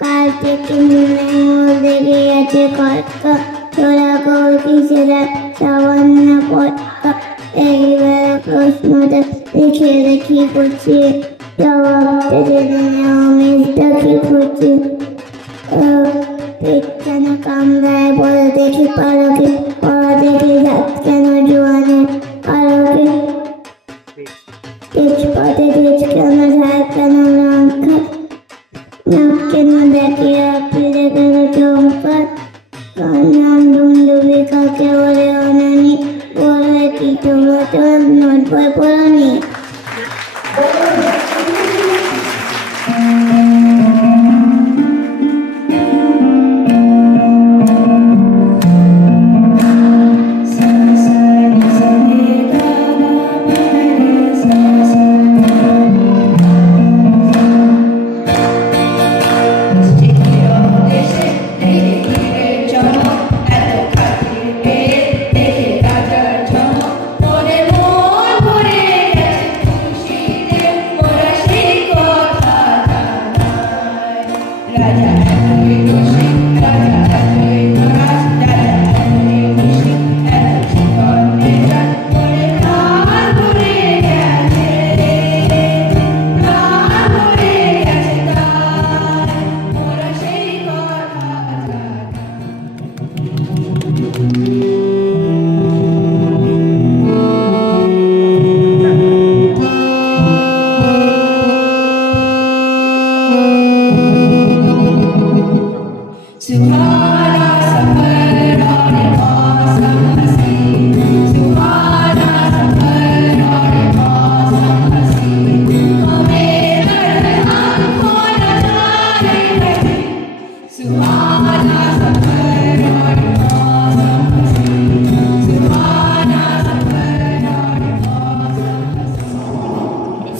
কাল থেকে মনে লেগে আছে কথা, তোরা কল কিসেরা সামান্য কথা। এইবার প্রশ্নটা লিখে দেখি করছি, জবাবটা জেনে নেওয়া মেজটা কি করছি। পেট কেন কামড়ায় বলে দেখি পারকে, পড়া দেখি রাত কেন জোয়ানে পারকে, তেজপাতে তেজ কেন ঝাল কেন লঙ্কা, নাক কেন দেখে আপেলে কেন চমকা, কান্নান দুন্দুবি কাকে বলে অনানি, বলে কি তোমরা তো নোট বই পড়ানি।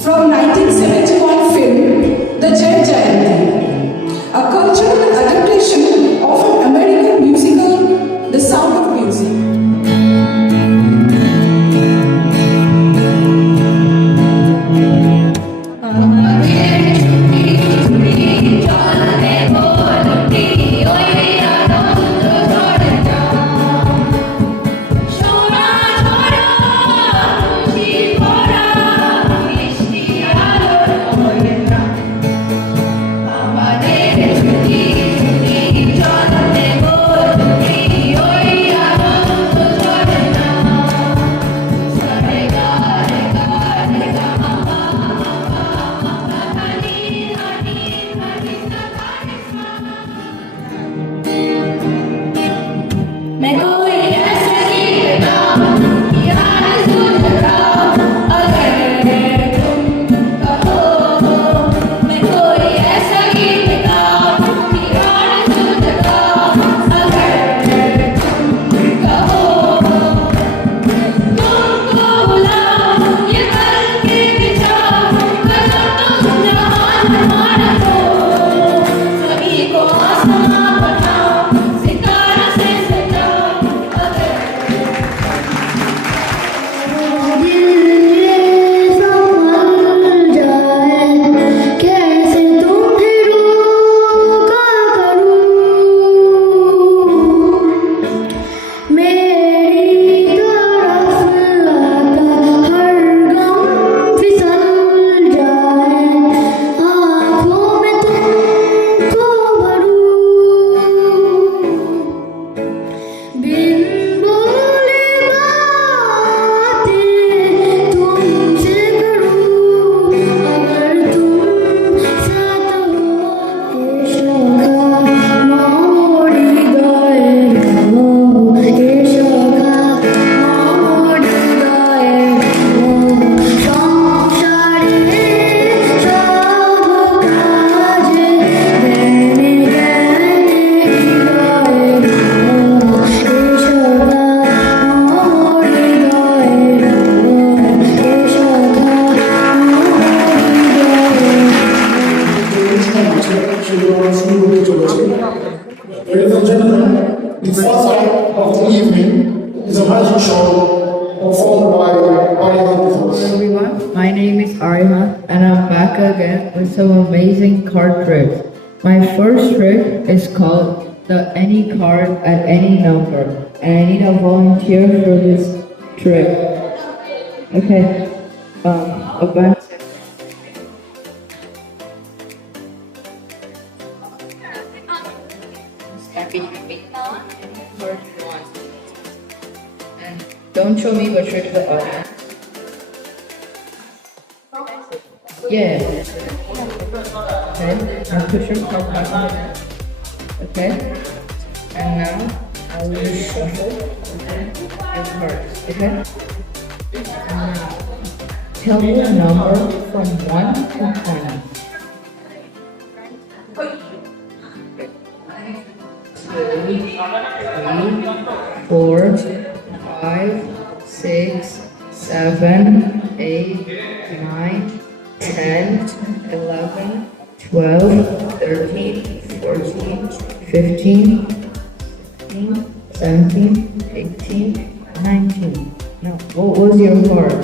From 1971 film, The Jai Jayanti, a cultural adaptation of an American musical, The Sound of Music. Ladies and gentlemen, the first act of the evening is a magic show performed by Arihan. Hello everyone, my name is Arihan and I'm back back again with some amazing card tricks. My first trick is called the any card at any number, and I need a volunteer for this trick. Okay, about happy. Card you want. And don't show me, but show to the audience. Yeah. Okay, now put your card back on there. Okay? And now I will just shuffle your cards. Okay? And now tell me a number from 1 to 20. 2, 3, 4, 5, 6, 7, 8, 9, 10, 11, 12, 13, 14, 15, 16, 17, 18, 19. Now, what was your card?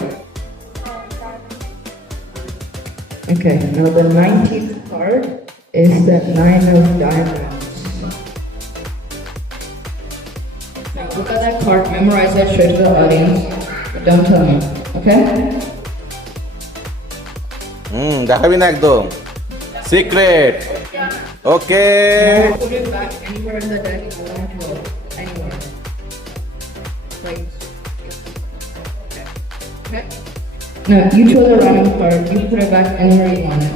Okay, now the 19th card is the 9 of diamonds. Now look at that card, memorize it, show it to the audience, but don't tell me, okay? দেখাবি না একদম সিক্রেট ওকে Now put it back anywhere in the deck you want to go, anywhere. Like, okay? Now you chose the random card, you put it back anywhere you want it.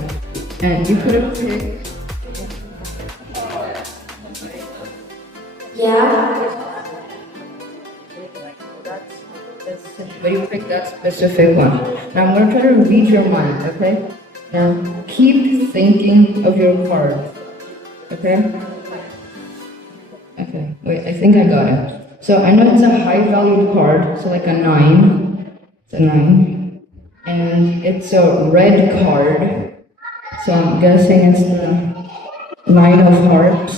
And you could have picked, but you picked that specific one. Now I'm going to try to read your mind, okay? Now keep thinking of your card, okay? Okay, wait, I think I got it. So I know it's a high valued card, so like a 9. It's a 9. And it's a red card. So I'm guessing it's the 9 of hearts.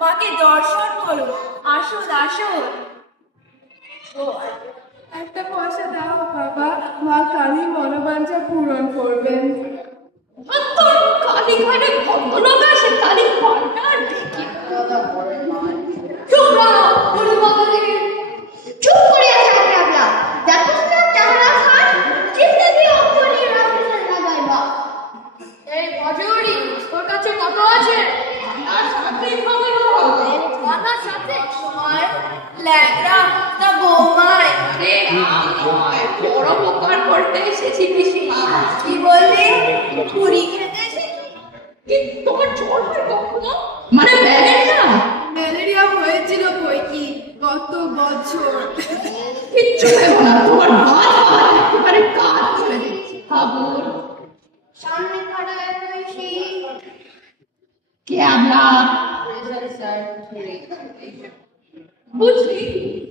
মাকে দর্শন করো, আসুন আসুন। একটা পয়সা দাও বাবা, মা কালী মনোবাঞ্ছা পূরণ করবেন। কালী ঘরে ভক্তলোক আসে, কালী ভান্ডার দেখি। চুপ করো, বলে বাবা দেখি। চুপ করে আছে আমরা। দেখো না চামড়া খান, জিন্দেগি অক্ষরে রামকৃষ্ণ লাগাইবা। এই ভজরি, তোর কাছে কত আছে? আর সাথে খবর হবে। মানার সাথে সময় ল্যাংড়া না বৌমায়? আরে আমায় বড় উপকার করতে এসেছি পিসি। কি বললি? পুরি খেতে এসেছি? কি তোমার জ্বর হয় কখনো? মানে ম্যালেরিয়া? ম্যালেরিয়া হয়েছিল বইকি গত বছর। কিচ্ছু ভেবো না, তোমার একেবারে কাজ করে দিচ্ছি। ভাবুন সামনে খাড়ায় রয়েছি ক্যাবলা বুঝলি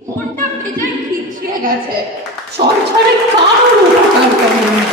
মনটা বেজায় খিচিয়ে গেছে, সংসারে কারোর উপকার করে না।